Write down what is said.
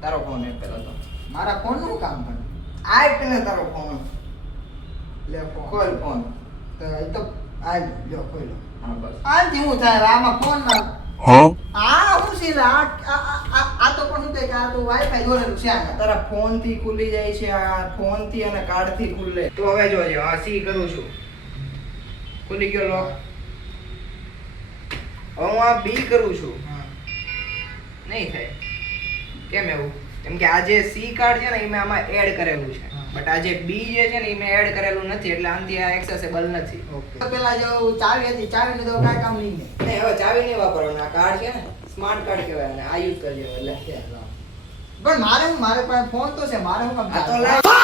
તારો ફોન એક પેલો તો મારા ફોન નું કામ પણ આય પેલે તારો ફોન લે ખોલ ફોન તો એ તો આ લ્યો ખોલો હા બસ આથી હું થાય આમાં ફોન માં Huh? આ હું છે આ તો પણ હું કે આ તો વાઈફાઈ જોડેલું છે આ તારા ફોન થી ખુલી જાય છે આ ફોન થી અને કાર્ડ થી ખુલે તો હવે જોજે આ સી કરું છું ખુલી ગયો લોક હવે હું આ બી કરું છું નહીં થાય કેમ એવું કેમ કે આ જે સી કાર્ડ છે ને એ મેં આમાં એડ કરેલું છે બટ આ જે બી જે છે ને એ મેં એડ કરેલું નથી એટલે આમથી આ એક્સેસેબલ નથી ઓકે પેલા જો ચાવી હતી ચાવીને તો કાંઈ કામ નહીં ને નહીં હવે ચાવી નહીં વાપરવાનું આ કાર્ડ છે ને સ્માર્ટ કાર્ડ કહેવાય અને આ યુઝ કરજો એટલે પણ મારે પાસે ફોન તો છે મારે હું કામ આ તો ચાલે? લાવ